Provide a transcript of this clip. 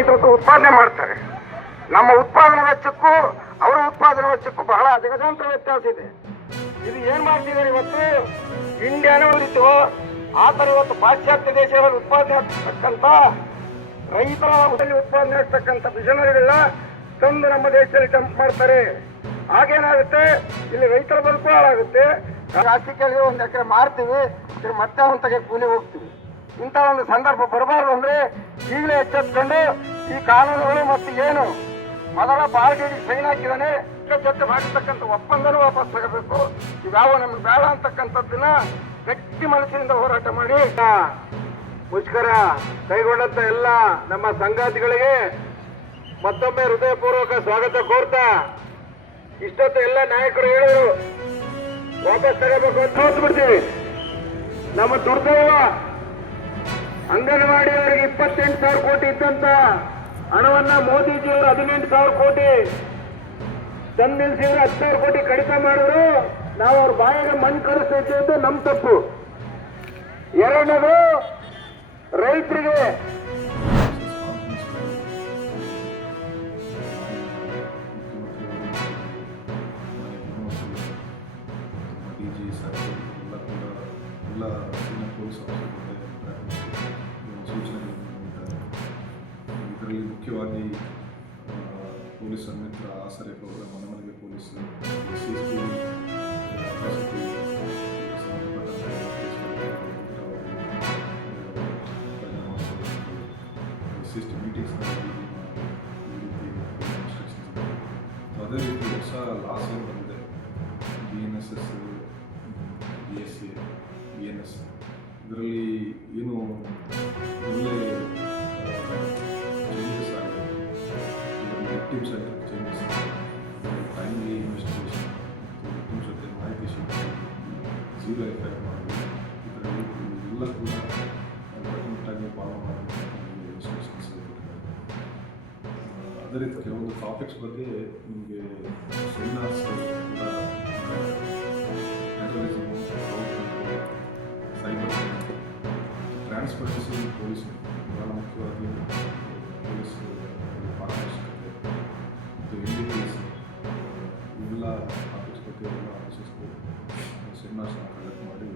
ರೈತರು ಉತ್ಪಾದನೆ ಮಾಡ್ತಾರೆ. ನಮ್ಮ ಉತ್ಪಾದನಾ ವೆಚ್ಚಕ್ಕೂ ಅವರ ಉತ್ಪಾದನಾ ವೆಚ್ಚಕ್ಕೂ ಬಹಳ ಜಗಜಾಂತರ ವ್ಯತ್ಯಾಸ ಇದೆ. ಇದು ಏನ್ ಮಾಡ್ತಿದ್ದಾರೆ ಇವತ್ತು ಇಂಡಿಯಾನೇ ಉಳಿತು ಆ ತರ ಇವತ್ತು ಪಾಶ್ಚಾತ್ಯ ದೇಶಗಳಲ್ಲಿ ಉತ್ಪಾದನೆ ಆಗ್ತಕ್ಕಂಥ ರೈತರ ಉತ್ಪಾದನೆ ಆಗ್ತಕ್ಕಂಥ ಮಿಷನರಿಗಳನ್ನ ತಂದು ನಮ್ಮ ದೇಶದಲ್ಲಿ ಡಂಪ್ ಮಾಡ್ತಾರೆ. ಹಾಗೇನಾಗುತ್ತೆ, ಇಲ್ಲಿ ರೈತರ ಬದುಕು ಹಾಳಾಗುತ್ತೆ. ರಾಜಕೀಯ ಒಂದು ಎಕರೆ ಮಾರ್ತೀವಿ, ಮತ್ತೆ ಒಂದು ತೆಗೆ ಕೂಲಿ ಹೋಗ್ತೀವಿ. ಇಂಥ ಒಂದು ಸಂದರ್ಭ ಬರಬಾರ್ದು ಅಂದ್ರೆ ಈಗಲೇ ಎಚ್ಚೆತ್ಕೊಂಡು ಈ ಕಾನೂನುಗಳು ಮತ್ತು ಏನು ಮೊದಲ ಬಾರ್ಗೇಜ್ ಸೈನ್ ಹಾಕಿದಾನೆ ಜೊತೆ ಮಾಡಿರ್ತಕ್ಕಂಥ ಒಪ್ಪಂದನೂ ವಾಪಸ್ ತಗೋಬೇಕು. ಇವ್ಯಾವ ನಮ್ಗೆ ಬೇಡ ಅಂತಕ್ಕಂಥದ್ದನ್ನ ಗಟ್ಟಿ ಮನಸ್ಸಿನಿಂದ ಹೋರಾಟ ಮಾಡಿ ಮುಷ್ಕರ ಕೈಗೊಂಡಂತ ಎಲ್ಲ ನಮ್ಮ ಸಂಗಾತಿಗಳಿಗೆ ಮತ್ತೊಮ್ಮೆ ಹೃದಯಪೂರ್ವಕ ಸ್ವಾಗತ ಕೋರ್ತಾ, ಇಷ್ಟೊತ್ತು ಎಲ್ಲ ನಾಯಕರು ಹೇಳಿದ್ರು ವಾಪಸ್ ತಗೋಬೇಕು ಅಂತ ಹೋಗ್ಬಿಡ್ತೀವಿ. ನಮ್ಮ ದುರ್ದೈವ ಅಂಗನವಾಡಿಯವರಿಗೆ 28,000 ಕೋಟಿ ಇದ್ದಂತ ಹಣವನ್ನ ಮೋದಿಜಿಯವರು 18,000 ಕೋಟಿ ತಂದು ನಿಲ್ಸಿದ್ರೆ 10,000 ಕೋಟಿ ಕಡಿತ ಮಾಡಿದ್ರು. ನಾವು ಅವ್ರ ಬಾಯಿಗೆ ಮಣ್ಣು ಕಳಿಸ್ತೈತೆ ಅಂತ ನಮ್ ತಪ್ಪು. ಎರಡನೇದು ರೈತರಿಗೆ ಎಲ್ಲ ಪೊಲೀಸ್ ಸೂಚನೆಗಳನ್ನು ನೀಡಿದ್ದಾರೆ. ಇದರಲ್ಲಿ ಮುಖ್ಯವಾಗಿ ಪೊಲೀಸ್ ಮಿತ್ರ ಆಸರೆ ಪ್ರೋಗ್ರಾಮ್, ಮನೆಮನೆಗೆ ಪೊಲೀಸ್, ಸಿಸ್ಟಿ ಮೀಟಿಂಗ್ಸ್ ಅದೇ ರೀತಿ ಹೊಸ ಲಾಸ್ ಏನು ಬಂದಿದೆ, BNSS, BSc, BNS, ಇದರಲ್ಲಿ ಏನು ಒಳ್ಳೆ ಚೇಂಜಸ್ ಆಗಿದೆ. ವಿಕ್ಟಿಮ್ಸ್ ಆಗಿದೆ ಚೇಂಜಸ್, ಟೈಮ್ಲಿ ಇನ್ವೆಸ್ಟಿಗೇಷನ್, ವಿಕ್ಟಿಮ್ಸ್ ಜೊತೆ ಮಾಹಿತಿ ಸಿಗುತ್ತೆ, ಜೀರೋ ಎಫ್ಐಆರ್ ಮಾಡೋದು, ಇದರಲ್ಲಿ ಎಲ್ಲ ಕೂಡ ಕಟ್ಟುನಿಟ್ಟಾಗಿ ಫಾಲೋ ಮಾಡಬೇಕು ಇನ್ಸ್ಟ್ರಕ್ಷನ್ಸ್ ಕೊಟ್ಟಿದ್ದಾರೆ. ಅದೇ ರೀತಿ ಕೆಲವೊಂದು ಟಾಪಿಕ್ಸ್ ಬಗ್ಗೆ ನಿಮಗೆ ಸೆಮಿನಾರ್ಸ್ ಕೂಡ, ಟೆರರಿಸಮ್, ಸೈಬರ್, ಟ್ರಾನ್ಸ್ಪರೆನ್ಸಿ ಪೊಲೀಸಿಂಗ್, ಬಹಳ ಮುಖ್ಯವಾಗಿ ಪೊಲೀಸ್ ಪಾರದರ್ಶಕತೆ ಮತ್ತು NDPS, ಇವೆಲ್ಲ ಟಾಪಿಕ್ಸ್ ಬಗ್ಗೆ ಎಲ್ಲ ಆಫೀಸರ್ಸ್ಗೂ ಸೆಮಿನಾರ್ಸ್ನ ಕಂಡಕ್ಟ್ ಮಾಡಿ